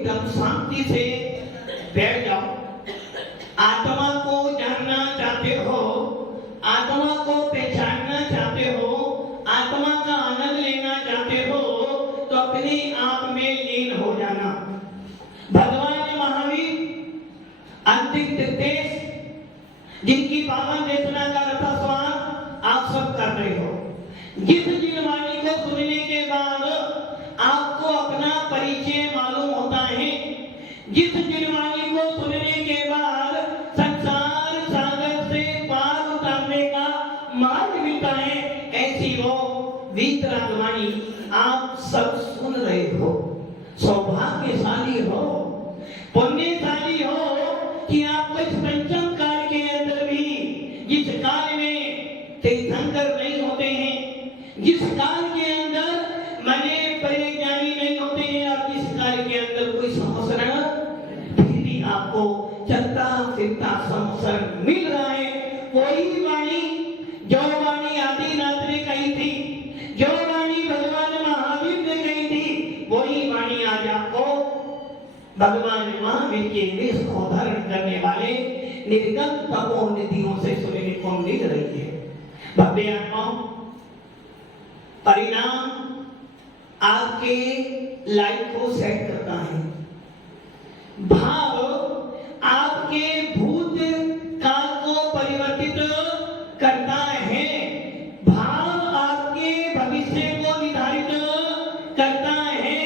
एकदम शांति से बैठ जाओ। आत्मा को जानना चाहते हो, आत्मा को पहचानना चाहते हो, आत्मा का आनंद लेना चाहते हो, तो अपने आप में लीन हो जाना। भगवान महावीर अंतिम निर्देश, जिनकी पावन देशना का रथास्वाद आप सब कर रहे हो, जिस जिनवाणी को सुनने के बाद आपको अपना परिचय मालूम होता है, जिस जिनवाणी को सुनने के बाद संसार सागर से पार उतारने का मार्ग मिलता है, ऐसी वो वीतरागवाणी आप सब सुन रहे हो। सौभाग्यशाली हो, पुण्यशाली हो कि आप इस पंचम काल के अंदर भी, जिस काल में तीर्थंकर नहीं होते हैं, जिस काल के अंदर मरे परे ज्ञानी नहीं होते हैं, और जिस काल के अंदर कोई संवत्सर, फिर भी आपको चलता फिरता संवत्सर मिल रहा है। वही वाणी जो वाणी आदिनाथ ने कही थी, जो वाणी भगवान महावीर ने कही थी, वही वाणी आज आपको भगवान महावीर के वेश को धारण करने वाले निर्गम तपोनिधियों से सुनने को मिल रही है। भव्य आत्माओं, परिणाम आपके लाइफ को सेट करता है। भाव आपके भूत काल को परिवर्तित करता है। भाव आपके भविष्य को निर्धारित करता है।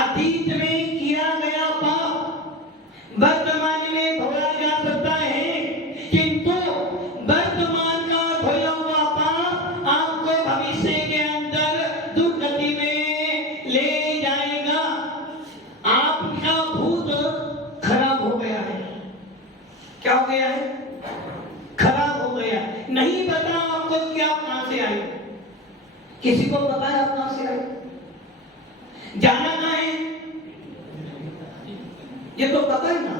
अतीत में किया गया पाप वर्तमान में धोया जा सकता है, किंतु वर्तमान का धोया हुआ पाप आपको भविष्य के अंदर दुर्गति में ले जाएगा। आपका भूत खराब हो गया है। क्या हो गया है? खराब हो गया। नहीं पता आपको कि आप कहां से आए। किसी को पता है आप कहां से आए? जाना कहां है? ये तो पता है ना।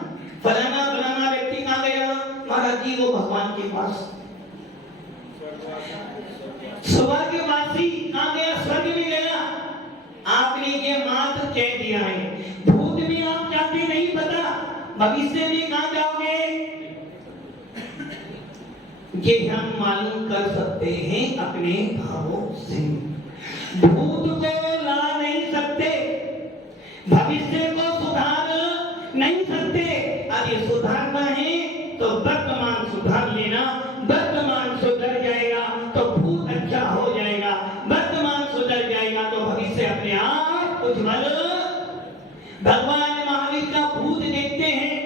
फलाना फलाना व्यक्ति कहां गया? महाराज जी वो भगवान के पास। स्वर्गवासी कहां गया? स्वर्ग में गया। आपने ये मात्र कह दिया है। भूत में आप जाते नहीं पता, भविष्य में कहां जाओगे ये हम मालूम कर सकते हैं अपने भावों से। भूत को ला नहीं सकते, भविष्य को सुधार नहीं सकते। अब ये सुधारना है तो वर्तमान सुधार लेना। वर्तमान सुधर जाएगा तो भूत अच्छा हो जाएगा, वर्तमान सुधर जाएगा तो भविष्य अपने आप उज्ज्वल। भगवान महावीर का भूत देखते हैं,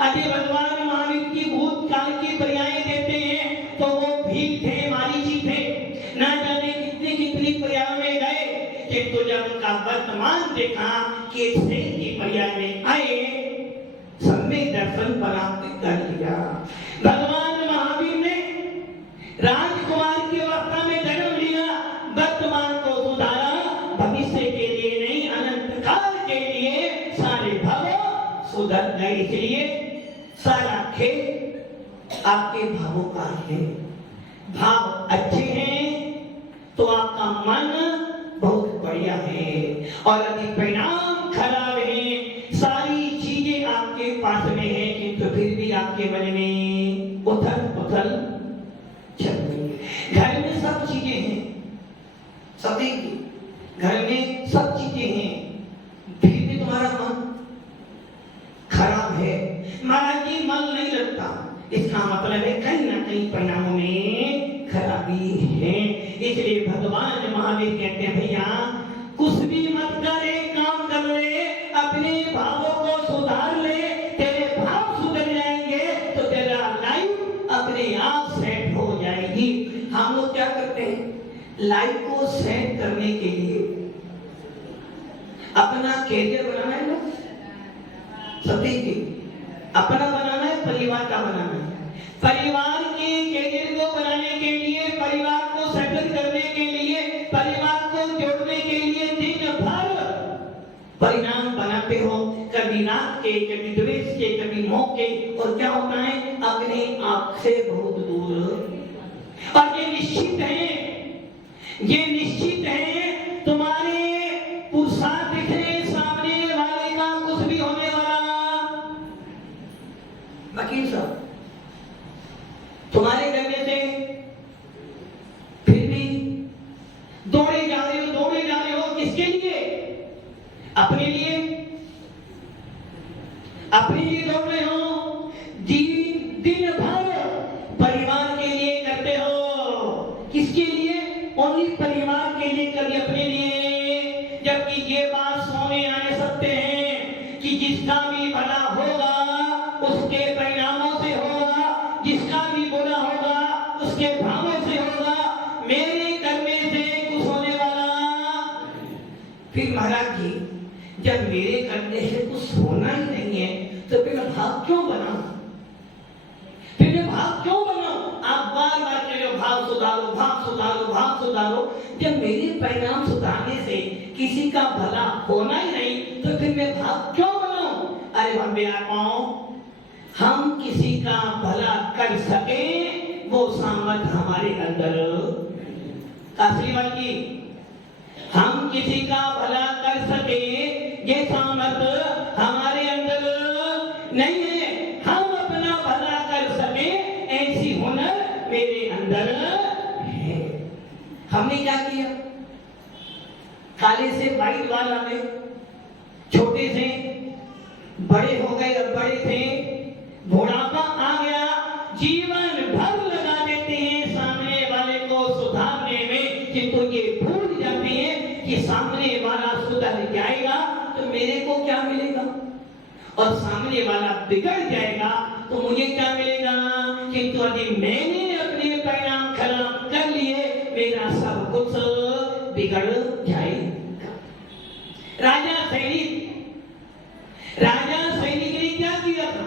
अरे भगवान महावीर की भूत काल की पर्याय देते हैं, तो वो भील थे, मारीची थे, ना जाने कितनी कितनी पर्याय में गए, किंतु जब उनका वर्तमान देखा कि शेर की पर्याय में आए, सम्यक दर्शन प्राप्त कर लिया। भगवान महावीर ने राजकुमार की अवस्था में जन्म लिया, वर्तमान को सुधारा, भविष्य के लिए नहीं अनंत काल के लिए सारे भाव सुधर गए। इसलिए सारा खेल आपके भावों का है। भाव अच्छे हैं तो आपका मन बहुत बढ़िया है, और यदि परिणाम खराब है, सारी चीजें आपके पास में है, किंतु फिर भी आपके मन में उथल पुथल चल रही है। घर में सब चीजें हैं, सभी घर में सब चीजें हैं, फिर भी तुम्हारा मन खराब है। महाराज जी मन नहीं लगता, इसका मतलब है कहीं ना कहीं परिणामों में खराबी है। इसलिए भगवान महावीर कहते हैं भैया कुछ भी मत कर, एक काम कर ले, अपने भावों को सुधार ले, तेरे भाव सुधर जाएंगे तो तेरा लाइफ अपने आप सेट हो जाएगी। हम लोग क्या करते हैं? लाइफ को सेट करने के लिए अपना कैरियर बनाना है ना, सभी की अपना बनाना है, परिवार का बनाना है। परिवार के कैरियर को बनाने के लिए, परिवार को सेटल करने के लिए, परिवार को जोड़ने के लिए दिन भर परिणाम बनाते हो, कभी रात के, कभी द्वेष के, कभी मोह के, और क्या होता है? अपने आप से बहुत दूर। और ये निश्चित है, ये निश्चित है, तुम्हारे पुरुषार्थ दिखने सामने वाले का कुछ भी होना किसके लिए? अपने लिए। अपने लिए दौड़ रहे हो, दिन भर परिवार के लिए करते हो। किसके लिए? ओनली परिवार के लिए, कभी अपने लिए। जबकि ये बात सोने आने सकते हैं कि जिसका भी भला होगा उसके परिणामों से होगा, जिसका भी बुरा होगा उसके भावों से होगा, मेरे करने से कुछ होने वाला। फिर महाराज जी, जब मेरे करने से कुछ होना ही नहीं है तो फिर मैं भाव क्यों बनाऊं? फिर मैं भाव क्यों बनाऊं? आप बार बार कह रहे हो भाव सुधारो, भाव सुधारो, भाव सुधारो। जब मेरे परिणाम सुधारने से किसी का भला होना ही नहीं तो फिर मैं भाव क्यों बनाऊं? अरे भव्य आत्माओं, हम किसी का भला कर सके वो सामर्थ हमारे अंदर काफीवाल की। हम किसी का भला कर सके ये सामर्थ हमारे अंदर नहीं है। हम अपना भला कर सके ऐसी हुनर मेरे अंदर है। हमने क्या किया? काले से वाइट वाला में छोटे से बड़े हो गए, अब बड़े थे, बुढ़ापा आ गया, जीवन भर लगा देते हैं सामने वाले को सुधारने में, किंतु ये भूल जाते हैं कि सामने वाला सुधर जाएगा तो मेरे को क्या मिलेगा, और सामने वाला बिगड़ जाएगा तो मुझे क्या मिलेगा। किंतु यदि मैंने अपने परिणाम खराब कर लिए मेरा सब कुछ बिगड़ जाएगा। राजा सैनिक ने क्या किया था?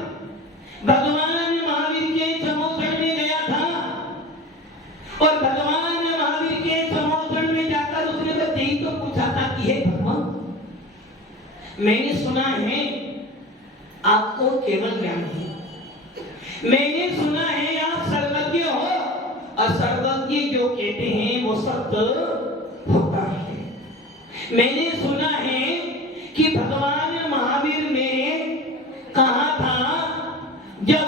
भगवान महावीर के समोषण में गया था और भगवान महावीर के समोषण में जाकर उसने तो यही तो पूछा था कि हे भगवान, मैंने सुना है आपको केवल ज्ञान है, मैंने सुना है आप सर्वज्ञ हो, और सर्वज्ञ जो कहते हैं वो सत्य होता है। मैंने सुना है कि भगवान महावीर ने कहा था, जब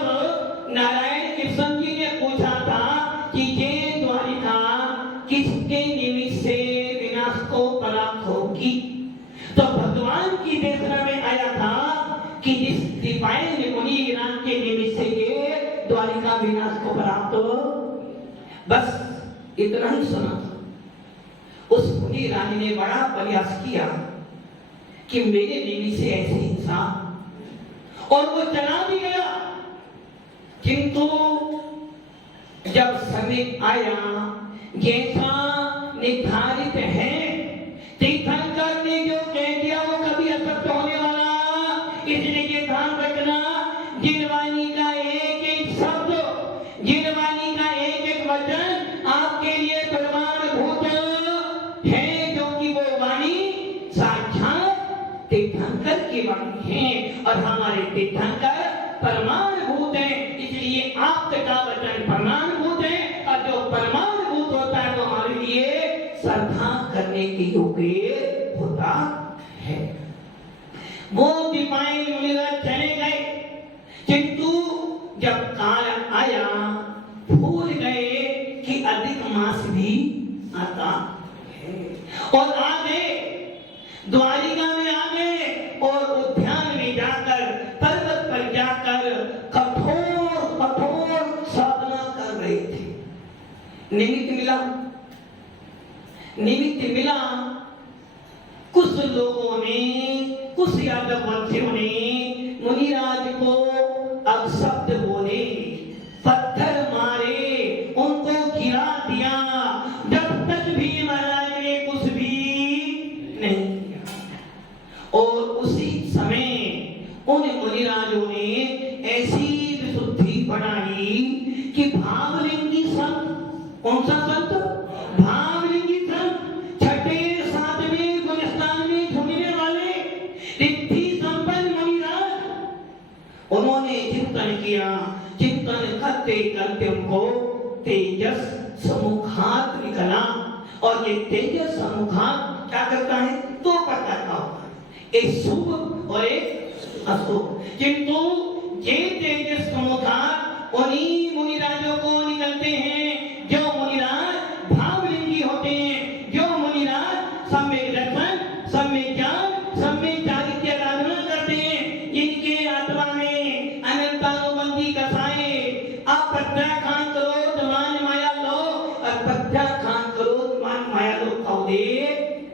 नारायण कृष्ण जी ने पूछा था कि ये द्वारिका किसके निमित्त से विनाश को प्राप्त होगी, तो भगवान की देशना में आया था कि इस दीपायन मुनि के निमित्त से ये द्वारिका विनाश को प्राप्त हो। बस इतना ही सुना था। उस मुनि रानी ने बड़ा प्रयास किया कि मेरे निमित्त से ऐसे इंसान, और वो चला भी गया, किंतु जब समय आया जैसा निर्धारित है, तीर्थंकर ने जो कह दिया वो कभी असत्य होने वाला। इसलिए ये ध्यान रखना, जिनवाणी का एक एक शब्द, जिनवाणी का एक एक वचन आपके लिए प्रमाणभूत है, क्योंकि वो वाणी साक्षात तीर्थंकर की वाणी है और हमारे तीर्थंकर प्रमाणभूत है। इसलिए आपका वचन प्रमाणभूत है, और जो प्रमाणभूत होता है वो हमारे लिए श्रद्धा करने के योग्य होता है। वो दीपायन मुनिराज चले गए, किंतु जब काल आया भूल गए कि अधिक मास भी आता है, और आ गए द्वारिका में, आ गए और उद्यान में जाकर, पर्वत पर जाकर कठोर कठोर साधना कर रहे थे। निमित्त मिला, कुछ लोगों ने, कुछ यादव वंशियों ने मुनिराज को अब शब्द बोले, पत्थर मारे, उनको गिरा दिया, जब तक भी महाराज ने कुछ भी नहीं किया। और उसी समय उन मुनिराजों ने ऐसी विशुद्धि बढ़ाई कि भावलिंगी संत, कौन सा संत? भावलिंगी संत, छठे सातवें गुणस्थान में झूमने वाले रिद्धि संपन्न मुनिराज, उन्होंने चिंतन किया। चिंतन करते करते उनको तेजस सम्मुखात निकला, और ये तेजस सम्मुखात क्या करता है? दो प्रकार का होता है, एक शुभ और एक अशुभ। किंतु ये तेजस सम्मुखात उन्हीं मुनिराजों को निकलते हैं जो मुनिराज भावलिंगी होते हैं, जो मुनिराज सम्यक दर्शन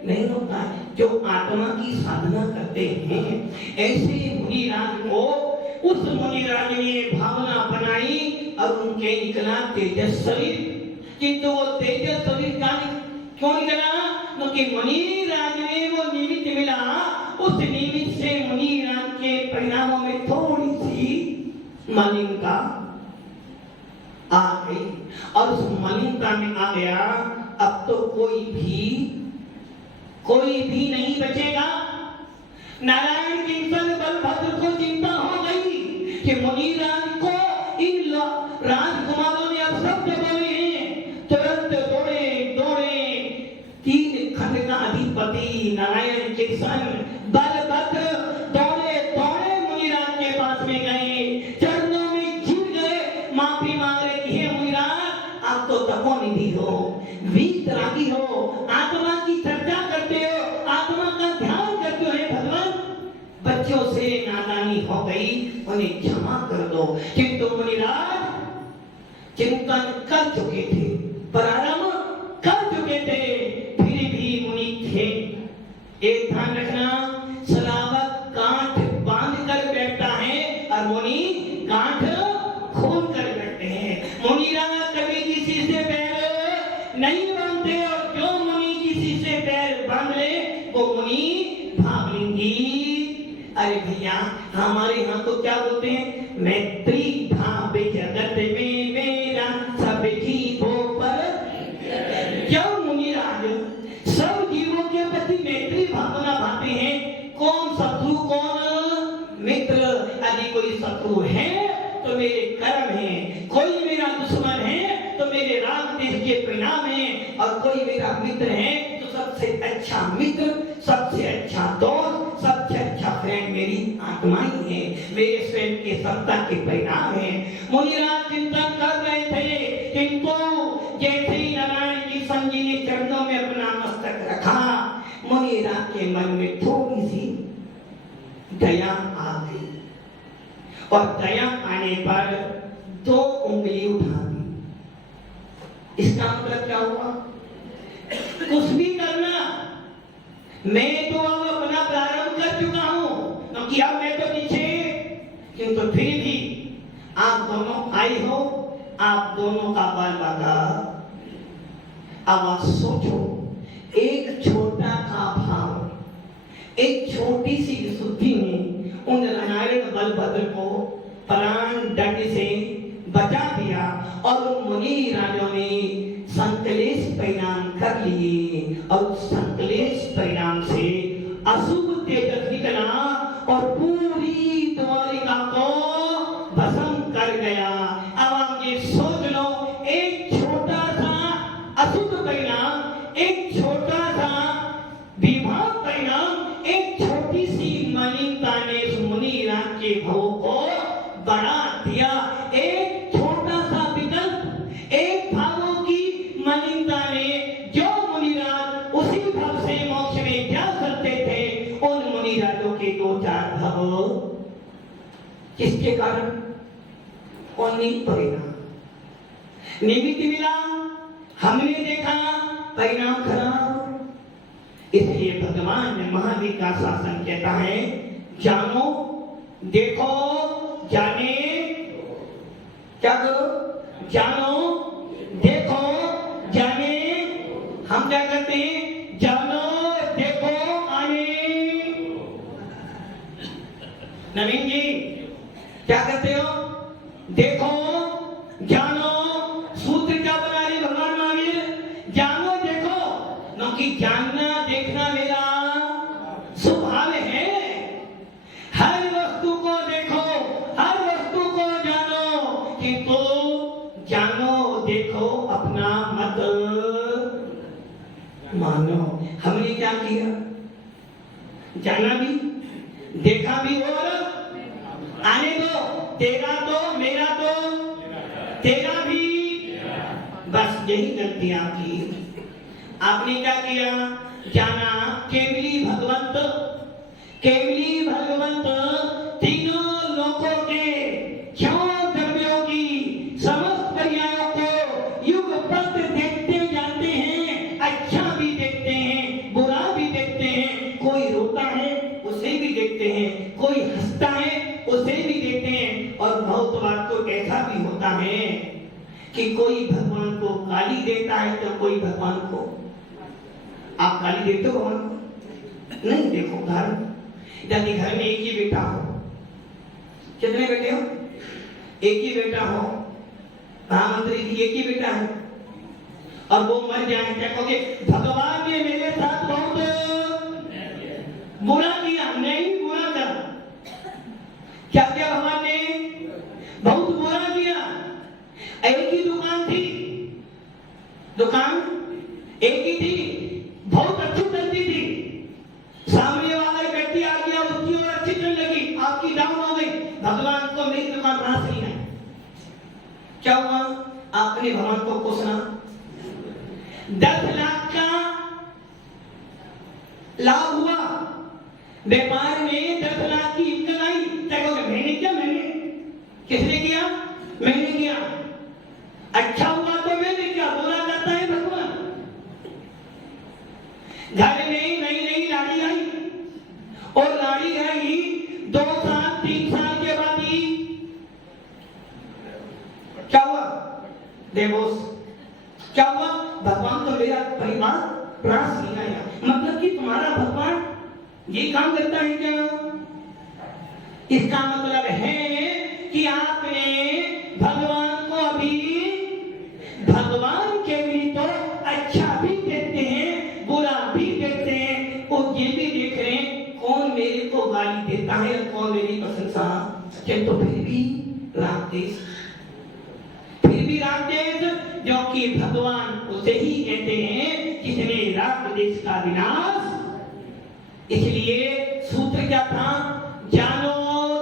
नहीं होता है। जो आत्मा की साधना करते हैं ऐसे मुनिराज को उस मुनिराज ने भावना बनाई और उनके निकला तेजस शरीर। किंतु वो तेजस शरीर क्यों निकला? क्योंकि मुनिराज ने वो निमित्त मिला, उस निमित्त से मुनिराज के परिणामों में थोड़ी सी मलिनता आ गई और उस मलिनता में आ गया। अब तो कोई भी नहीं बचेगा। नारायण किंसन बलभद्र को चिंता हो गई कि मुनिराज को इन राजकुमारों ने अब शब्द बोले हैं। तुरंत दौड़े तीन खंड का अधिपति नारायण किंसन बलभद्र दौड़े मुनिराज के पास में गए, चरणों में गिर गए, माफी मांग रहे कि हे मुनिराज आप तो तपोनिधि हो, वीतरागी हो, आत्मा की चर्चा करते हो, आत्मा का ध्यान करते हो, हे भगवान बच्चों से नादानी हो गई, उन्हें क्षमा कर दो। किंतु मुनिराज चिंतन कर चुके थे, प्रारंभ कर चुके थे, फिर भी मुनि थे। एक ध्यान रखना, श्रावक गांठ बांध कर बैठता है और मुनि गांठ खोल कर बैठते हैं। मुनिराज कभी किसी से पैर नहीं बांधते और जो मुनि किसी से पैर बांध ले वो मुनि भाग लेंगी। अरे भैया हमारे यहाँ तो क्या बोलते हैं, मैत्री भाव जगत में मेरा सब जीवों पर। क्यों मुनिराज सब जीवों के प्रति मैत्री भावना भाते हैं। कौन शत्रु कौन मित्र? यदि कोई शत्रु है तो मेरे कर्म है, कोई मेरा दुश्मन है तो मेरे राग देश के परिणाम है, और कोई मेरा मित्र है तो सबसे अच्छा मित्र, सबसे अच्छा दोस्त, सबसे अच्छा फ्रेंड मेरी आत्मा ही है, मेरे स्वयं के सत्ता के परिणाम है। मुनिराज चिंतन कर रहे थे, किंतु जैसे ही नारायण की संजी ने चरणों में अपना मस्तक रखा, मुनिराज के मन में थोड़ी सी दया आ गई और दया आने पर 2 उंगली उठा दी। इसका मतलब क्या हुआ? कुछ भी करना, मैं तो अब अपना प्रारंभ कर चुका हूं, क्योंकि अब मैं तो पीछे, किंतु फिर भी आप दोनों आए हो, आप दोनों का बाल बागा। अब आप सोचो, एक छोटा सा भाव, एक छोटी सी विशुद्धि ने उन नारायण बलभद्र को प्राण दंड से बचा दिया और उन मुनि राजों ने संकलेश परिणाम कर लिए और उस संकलेश परिणाम से अशुभ तेजस निकला और पूरी द्वारिका को भस्म कर गया। अब आप ये सोच लो, एक छोटा सा अशुभ परिणाम, एक छोटा सा विभाग परिणाम, एक छोटी सी मलिनता ने मुनिराज के भव को बढ़ा दिया। एक छोटा सा विकल्प, एक भावों की मलिनता ने जो मुनिराज उसी भव से मोक्ष में जा सकते थे, उन मुनिराजों के 2-4 भव किसके कारण? उन्हीं परिणाम। निमित्त मिला, हमने देखा, परिणाम खराब। इसलिए भगवान महावीर का शासन कहता है, जानो देखो जाने, क्या करो? जानो देखो जाने। हम क्या करते हैं? जानो देखो आने। नवीन जी क्या करते हो? देखो जानो। सूत्र क्या बना रहे भगवान महावीर? जानो देखो, क्योंकि जानना देखना मेरा स्वभाव है। हर वस्तु को देखो, हर वस्तु को जानो, किंतु जानो देखो अपना मत मानो। हमने क्या किया? जाना भी, देखा भी और आने दो। तेरा तो, मेरा तो, तेरा भी, बस यही गलतियां की। आपने क्या किया? जाना केवली भगवंत, केवली भगवंत तीनों लोकों के क्षण द्रव्यों की समस्त पर्यायों को युग पथ देखते जाते हैं, अच्छा भी देखते हैं, कि कोई भगवान को गाली देता है तो कोई भगवान को, आप गाली देते हो भगवान को? नहीं। देखो उदाहरण, यदि घर में एक ही बेटा हो, कितने बेटे हो? एक ही बेटा हो, प्रधानमंत्री जी एक ही बेटा है, और वो मर जाए, क्या कहोगे? भगवान ने मेरे साथ बहुत बुरा किया, मैं ही बुरा कर। क्या क्या भगवान ने बहुत बुरा किया। एक ही दुकान थी, दुकान एक ही थी, बहुत अच्छी चलती थी, सामने वाला व्यक्ति आ गया, उसकी और अच्छी चल लगी, आपकी डाउन हो गई, भगवान को मेरी दुकान रास नहीं है। क्या हुआ? आपने भगवान को कोसना। 10 लाख का लाभ हुआ व्यापार में, 10 लाख की इनकम आई, मैंने क्या, मैंने किसने किया? मैंने किया। अच्छा हुआ तो मैंने क्या? बुरा करता है भगवान। घर में नई नई लाड़ी आई, और लाड़ी आई 2 साल 3 साल के बाद ही क्या हुआ? डिवोर्स। क्या हुआ? भगवान तो मेरा परिवार प्रास नहीं आया। मतलब कि तुम्हारा भगवान ये काम करता है क्या? इसका मतलब है कि आपने भगवान को अभी, भगवान के भी तो अच्छा भी देखते हैं, बुरा भी देखते हैं, और ये भी देख रहे हैं कौन मेरे को गाली देता है और कौन मेरी प्रशंसा। तो फिर भी राग देश, फिर भी राग देश, जो कि भगवान उसे ही कहते हैं जिसने राग देश का विनाश। इसलिए सूत्र क्या था? जानो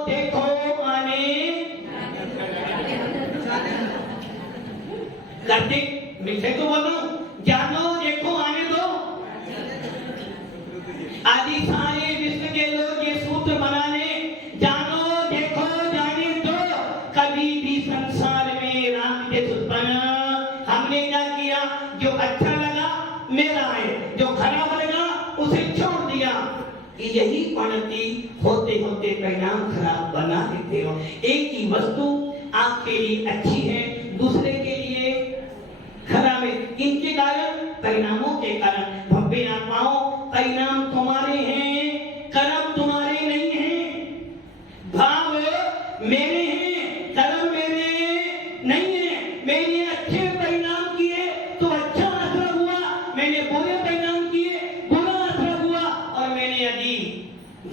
देखो आने करते, मिलते तो बोलो, जानो देखो आने दो। आदि सारे विश्व के लोग ये सूत्र बनाने, जानो देखो जाने दो, कभी भी संसार में राग देश उत्पन्न हमने क्या किया? जो अच्छा लगा मेरा है, जो खराब लगा उसे छोड़ दिया। यही परिणति होते होते परिणाम खराब बना देते हो। एक ही वस्तु आपके लिए अच्छी है, दूसरे के लिए खराब है। इनके कारण, परिणामों के कारण भव्य आत्माओं, परिणाम तुम्हारे हैं, कर्म तुम्हारे नहीं हैं। भाव मेरे हैं, कर्म मेरे नहीं है। मैंने अच्छे परिणाम किए तो अच्छा असर हुआ, मैंने बुरे परिणाम किए बुरा असर हुआ। और मैंने यदि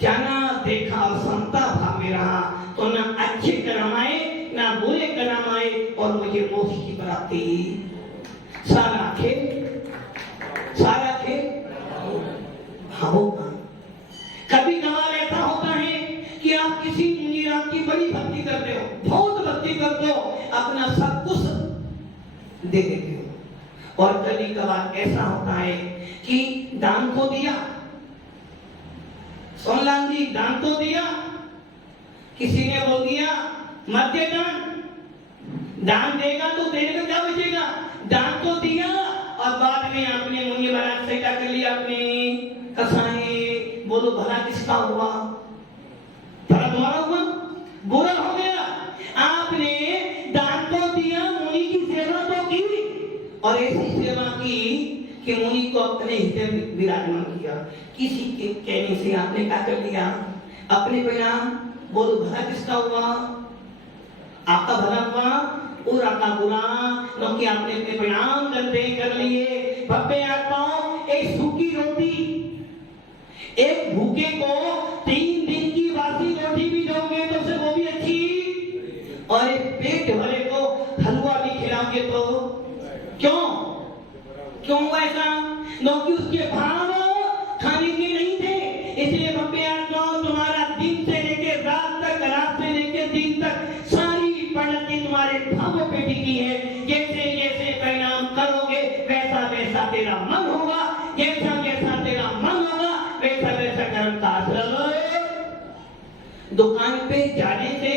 जाना देखा और समता भाव में रहा तो ना अच्छे कर्म आए ना बुरे कर्म आए, और मुझे मोक्ष की प्राप्ति। सारा खेल भावों का। कभी कभार ऐसा होता है कि आप किसी इंजीनियर की बड़ी भक्ति करते हो, बहुत भक्ति करते हो, अपना सब कुछ दे देते हो, और कभी कभार ऐसा होता है कि दान को दिया, सोमलाल जी दान तो दिया, किसी ने बोल दिया मत दे दान, दान देगा तो देने का क्या बचेगा? दान तो दिया, और बाद में आपने मुनि महाराज से क्या कर लिया? अपने कसाए, बोलो भला किसका हुआ? भला तुम्हारा हुआ, बुरा हो गया। आपने दान तो दिया, मुनि की सेवा तो की, और ऐसी सेवा की कि मुनि को अपने हृदय में विराजमान किया। किसी के कहने से आपने क्या कर लिया? अपने परिणाम, बोलो भला किसका हुआ? आपका भला हुआ और आपका बुरा, क्योंकि आपने अपने परिणाम गंदे कर लिए। भव्य आत्माओं, एक सूखी रोटी, एक भूखे को 3 दिन की बासी रोटी भी दोगे तो उसे वो भी अच्छी, और एक पेट भरे को हलवा भी खिलाओगे तो क्यों ऐसा? क्योंकि उसके भाव खाने के नहीं थे। इसलिए भव्य आत्माओं, तुम्हारा दिन से लेकर रात तक, रात से लेकर दिन तक सारी परिणति तुम्हारे भावों पे टिकी है। जैसे जैसे परिणाम करोगे वैसा वैसा तेरा मन होगा, जैसा जैसा तेरा मन होगा वैसा वैसा कर्म का असर। दुकान पे जाने से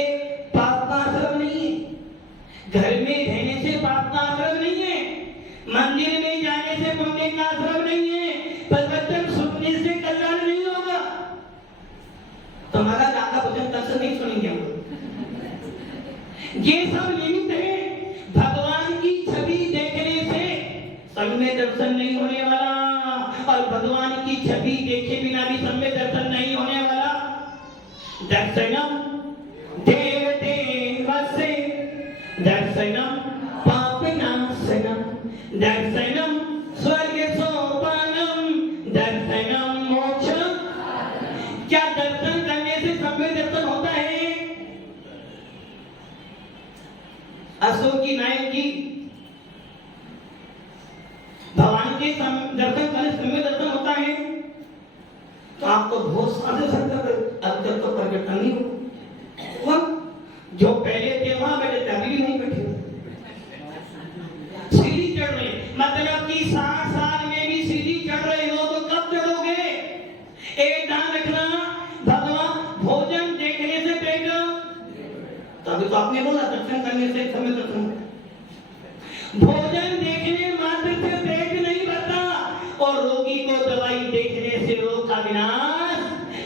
पाप का असर नहीं है, घर में रहने से पाप का असर नहीं है, मंदिर में जाने से पुण्य का असर नहीं है, प्रवचन सुनने से कल्याण नहीं होगा। तुम्हारा ज्यादा वचन दर्शन नहीं सुनेंगे हम लोग। ये सब निमित्त है भगवान की और भगवान की छवि देखे बिना भी सम्य दर्शन नहीं होने वाला। दर्शनम देव देवस्य दर्शनम पापनाशनम दर्शनम स्वर्ग सोपानम दर्शनम मोक्ष। क्या दर्शन करने से सम्य दर्शन होता है? अशोक की नायक जी भगवान के दर्शन करने से सम्य दर्शन होता है। तो आप तो बहुत सारे संकल्प अब तक तो प्रकट नहीं हुआ। जो पहले थे वहां बैठे थे, अभी भी नहीं बैठे, सीढ़ी चढ़ रहे। मतलब कि 60 साल में भी सीढ़ी चढ़ रहे हो तो कब चढ़ोगे? एक ध्यान रखना, भगवान भोजन देखने से पेट, तभी तो आपने बोला दर्शन करने से समय दर्शन। भोजन देखने मात्र से पेट नहीं भरता, और रोगी को दवाई देखने से रोग का विनाश।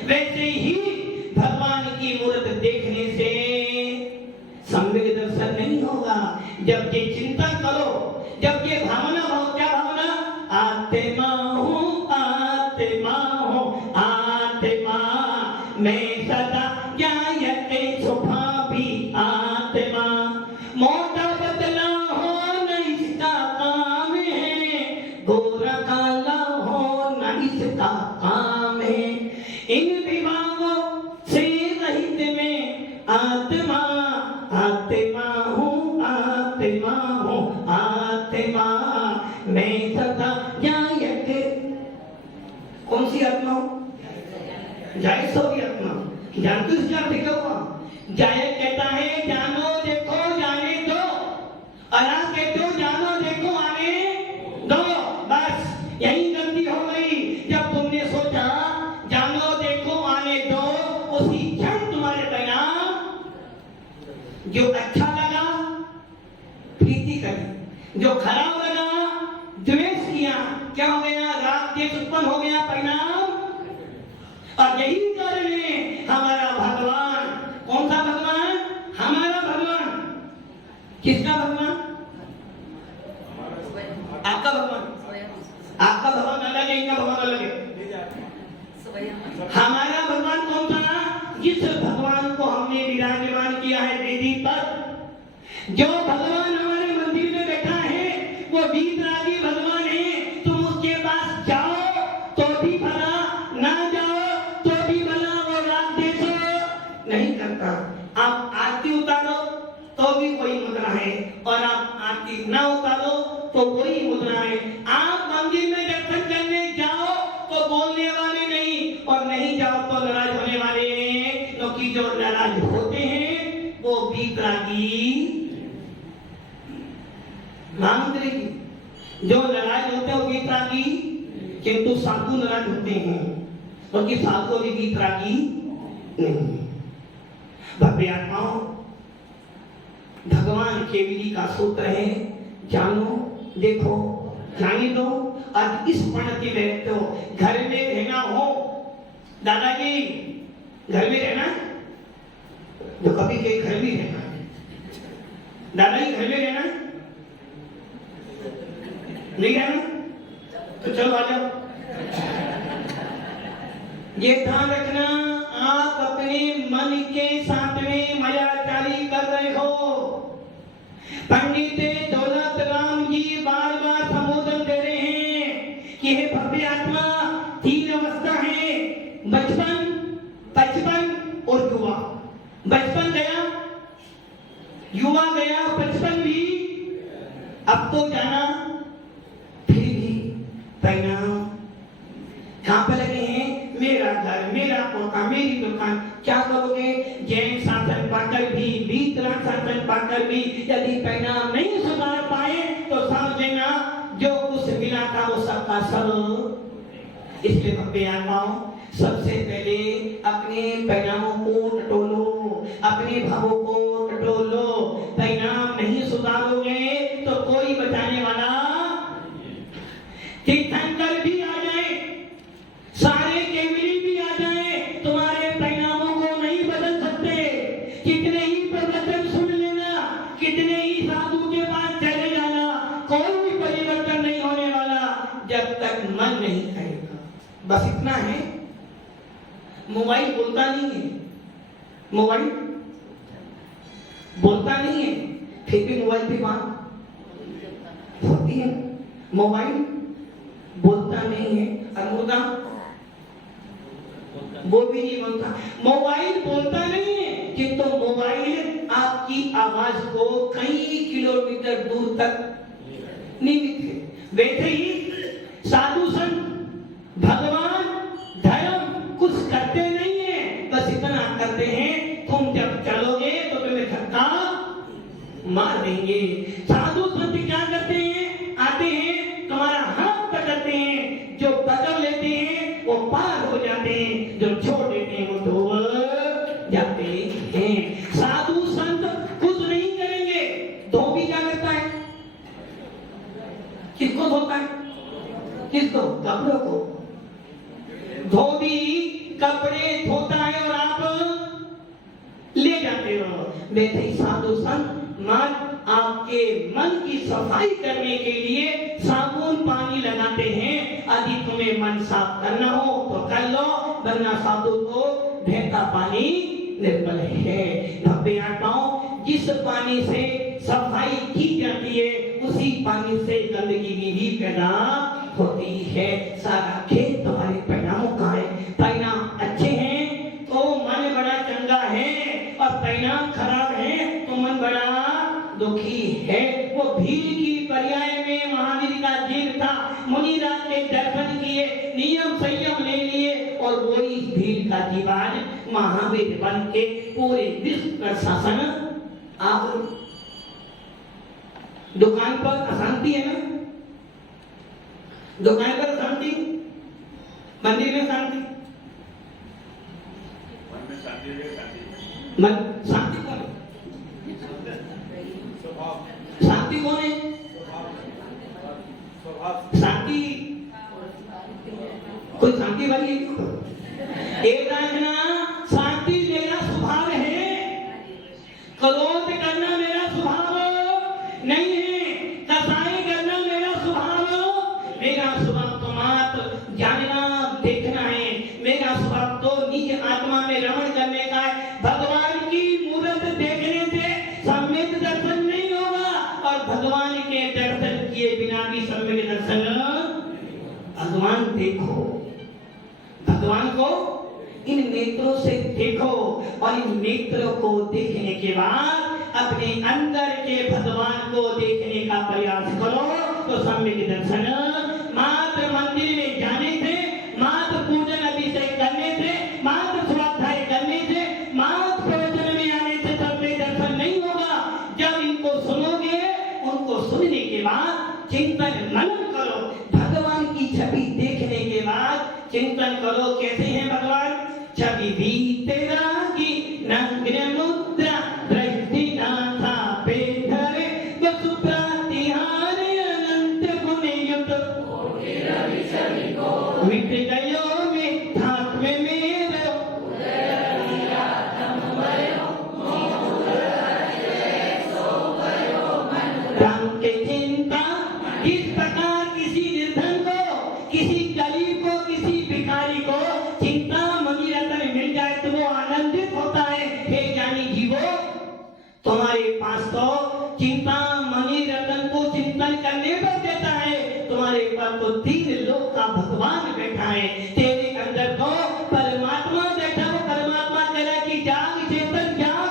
वैसे ही भगवान की मूर्त देखने से सम्यक दर्शन नहीं होगा। जब ये चिंतन करो, जब ये भावना हो, क्या भावना? आत्मा हूँ, आत्मा हूँ, आत्मा मैं सदा जायते शुभा भी आत्मा। मोटा बदला हो न इसका काम है, गोरा काला हो न इसका काम है। इन विभागों से रहित में आत्मा, आत्मा हूँ, आत्मा हूँ, आत्मा मैं सदा जायते। कौन सी आत्मा हो? जायक सभी आत्मा। जानते हो क्या लिखा हुआ? जायक कहता है जानो देखो जाने दो, और आप कहते हो जानो देखो आने दो। बस यही गलती हो गई। जब तुमने सोचा जानो देखो आने दो, उसी क्षण तुम्हारे परिणाम, जो अच्छा लगा प्रीति करी, जो खराब लगा द्वेष किया, क्या हो गया? राग द्वेष उत्पन्न हो गया, परिणाम। और यही कारण है हमारा भगवान। कौन सा भगवान? हमारा भगवान। किसका भगवान? आपका भगवान। आपका भगवान अलग है, इनका भगवान अलग है। हमारा भगवान कौन सा? जिस भगवान को हमने विराजमान किया है वेदी पर। जो भगवान हमारे मंदिर में बैठा है वो वीतरागी भगवान है। तुम उसके पास जाओ तो भी भला, ना जाओ तो भी भला, वो राग द्वेष नहीं करता। आप आरती उतारो तो भी वही मुद्रा है, और आप आरती ना उतारो तो वही मुद्रा है। आप मंदिर में दर्शन करने जाओ तो बोलने वाले नहीं, और नहीं जाओ तो नाराज होने वाले हैं। क्योंकि जो नाराज होते हैं वो वीतरागी मंत्री, जो नाराज होते हैं वो वीतरागी। किंतु साधु नाराज होते हैं, क्योंकि साधु भी वीतरागी नहीं। भव्य आत्माओं, भगवान केवली का सूत्र है जानो देखो जाने दो। आज इस प्रणति में तो घर में रहना हो, दादाजी घर में रहना, तो कभी के घर में रहना, दादाजी घर में रहना नहीं रहना, तो चलो आ जाओ। ये ध्यान रखना, आप अपने मन के साथ में मायाचारी कर रहे हो। पंडित दौलत राम जी बार बार संबोधन दे रहे हैं कि हे भव्य आत्मा, तीन अवस्था है, बचपन, बचपन और युवा। बचपन गया, युवा गया, बचपन भी, अब तो जाना, फिर भी परिणाम कहां पे लगे हैं? मेरा घर, मेरा पोता, मेरी दुकान। क्या करोगे? जैन शासन पाकर भी, वीतराग शासन पाकर भी यदि परिणाम नहीं सुधार पाए तो समझ लेना जो कुछ मिला था वो सबका सब। इसलिए भव्य आत्माओं, सबसे पहले अपने परिणामों को टटोलो, अपने भावों को टटोलो। परिणाम नहीं सुधारोगे तो कोई बचाने वाला, तीर्थंकर भी आ जाए, सारे केवली भी आ जाए, तुम्हारे परिणामों को नहीं बदल सकते। कितने ही प्रवचन सुन लेना, कितने ही साधु के पास चले जाना, कोई परिवर्तन नहीं होने वाला जब तक मन नहीं करेगा। बस इतना है। मोबाइल बोलता नहीं है, मोबाइल बोलता नहीं है, फिर भी मोबाइल पे बात होती है। मोबाइल बोलता नहीं है और मुर्गा वो भी नहीं बोलता। मोबाइल बोलता नहीं है किंतु तो मोबाइल आपकी आवाज को कई किलोमीटर दूर तक निमित है। वैसे ही साधु संत भगवान धर्म कुछ करते नहीं है, बस इतना करते हैं तुम जब चलोगे तो तुम्हें धक्का मार देंगे। साधु संत क्या करते हैं, आते हैं तुम्हारा हाथ पकड़ते हैं, जो पकड़ लेते हैं वो पार हो जाते हैं, जो छोड़ देते हैं वो डूब जाते हैं। साधु संत कुछ नहीं करेंगे। धोबी क्या करता है, किसको धोता है, किसको, कपड़ों को। धोबी कपड़े धोता है और आप ले जाते हो। वैसे ही साधु संत मन आपके मन की सफाई करने के लिए साबुन पानी लगाते हैं। यदि तुम्हें मन साफ करना हो तो कर लो, वरना साधु को बहता पानी निर्मल है। धब्बे आटाओं, जिस पानी से सफाई की जाती है उसी पानी से गंदगी भी पैदा होती है। सारा खेत तुम्हारे परिणामों का है। परिणाम अच्छे हैं तो मन बड़ा चंगा है, और परिणाम खराब है तो मन बड़ा दुखी है। वो भीड़ की पर्याय में महावीर का जीव था। मुनिराज के दर्शन किए, नियम संयम ले लिए, और वो इस भीड़ का जीवान महावीर बन के पूरे विश्व का शासन। आप दुकान पर अशांति है ना, दुकान पर शांति, मंदिर में शांति, मन शांति कौन है, शांति कौन है, शांति कोई शांति वाली है। एक राजना शांति मेरा स्वभाव है, क्रोध करना मेरा स्वभाव नहीं है, कसाई करना मेरा स्वभाव। मेरा स्वभाव तो मात्र जानना देखना है, मेरा स्वभाव तो निज आत्मा में रमण करने का है। भगवान की मूर्त देखने से सम्यक दर्शन नहीं होगा, और भगवान के दर्शन किए बिना भी सम्यक दर्शन। भगवान देखो, भगवान को इन नेत्रों से देखो, और इन नेत्रों को देखने के बाद अपने अंदर के भगवान को देखने का प्रयास करो तो सम्यक दर्शन। मात्र मंदिर में जाने से, मात्र पूजन अभिषेक करने से, मात्र स्वाध्याय करने से, मात्र प्रवचन में आने से सम्यक दर्शन नहीं होगा। जब इनको सुनोगे, उनको सुनने के बाद चिंतन मनन करो। भगवान की छवि देखने के बाद चिंतन करो, कैसे हैं भगवान। छवि भी तेरा की नग्न मुद्रा दृष्टि नाथा पे धरे, वसु प्रतिहार अनंत गुण युत मिट गयो में धाक में मेरो प्राण के चिंता। इस प्रकार किसी निर्धन को, किसी गरीब को, किसी भिखारी को चिंता मणि रत्न मिल जाए तो वो आनंदित होता है। हे ज्ञानी जीवो, तुम्हारे पास तो चिंता मणि रत्न को चिंतन करने पर देता है, तुम्हारे पास तो 3 लोक का भगवान बैठा है। तेरे अंदर तो परमात्मा बैठा है। परमात्मा कह रहा है कि जाग चेतन जाग,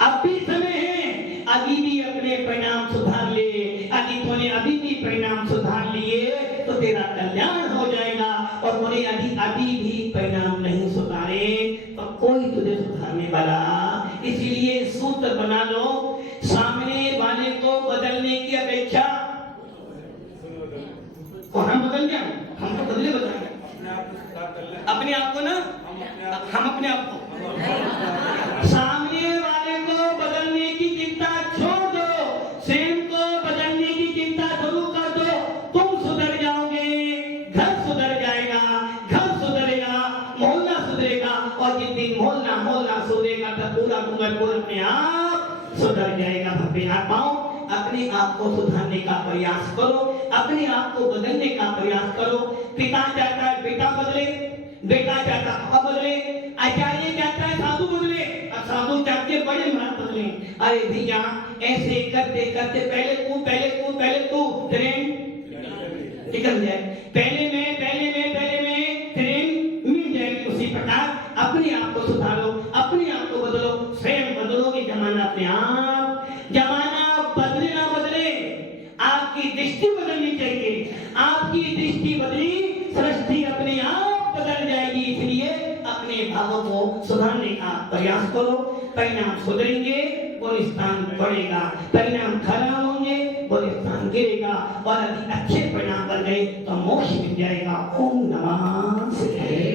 अब भी समय है, अभी भी अपने परिणाम सुधार ले। यदि तूने अभी भी परिणाम सुधार लिए तो तेरा कल्याण हो जाएगा, और तूने अभी भी परिणाम नहीं सुधारे तो कोई तुझे सुधारने वाला। इसीलिए सूत्र बना लो, सामने वाले को बदलने की अपेक्षा। और हम बदल जाए, हम तो बदले बताएंगे अपने आप को ना, हम अपने आप को। सामने वाले को बदलने की चिंता छोड़ दो, स्वयं को बदलने की चिंता शुरू कर दो। तुम सुधर जाओगे, घर सुधर जाएगा, घर सुधरेगा, मोहल्ला सुधरेगा, और जिस दिन मोहल्ला सुधरेगा तो पूरा डूंगरपुर अपने आप सुधर जाएगा। भव्य आत्माओं, अपने आप को सुधारने का प्रयास करो। अपने आप को बदलने का प्रयास करो। पिता चाहता है बेटा बदले, बेटा चाहता है बदले, आचार्य चाहता है साधु बदले, और साधु चाहते हैं बड़े महान बदले। अरे भैया ऐसे करते करते पहले तू ट्रेन निकल जाए, पहले मैं ट्रेन मिल जाएगी। उसी प्रकार अपने आप को सुधारो, अपने आप को बदलो, स्वयं बदलोगे जमाना अपने आप। जमाना बदले ना बदले, आपकी दृष्टि बदलनी चाहिए। आपकी दृष्टि बदली, सृष्टि अपने आप बदल जाएगी। इसलिए अपने भावों को सुधारने का प्रयास करो, परिणाम सुधरेंगे, वो स्थान बढ़ेगा। परिणाम खराब होंगे, वो स्थान गिरेगा, और यदि अच्छे परिणाम बन गए तो मोक्ष मिल जाएगा। ओम नमः शिवाय।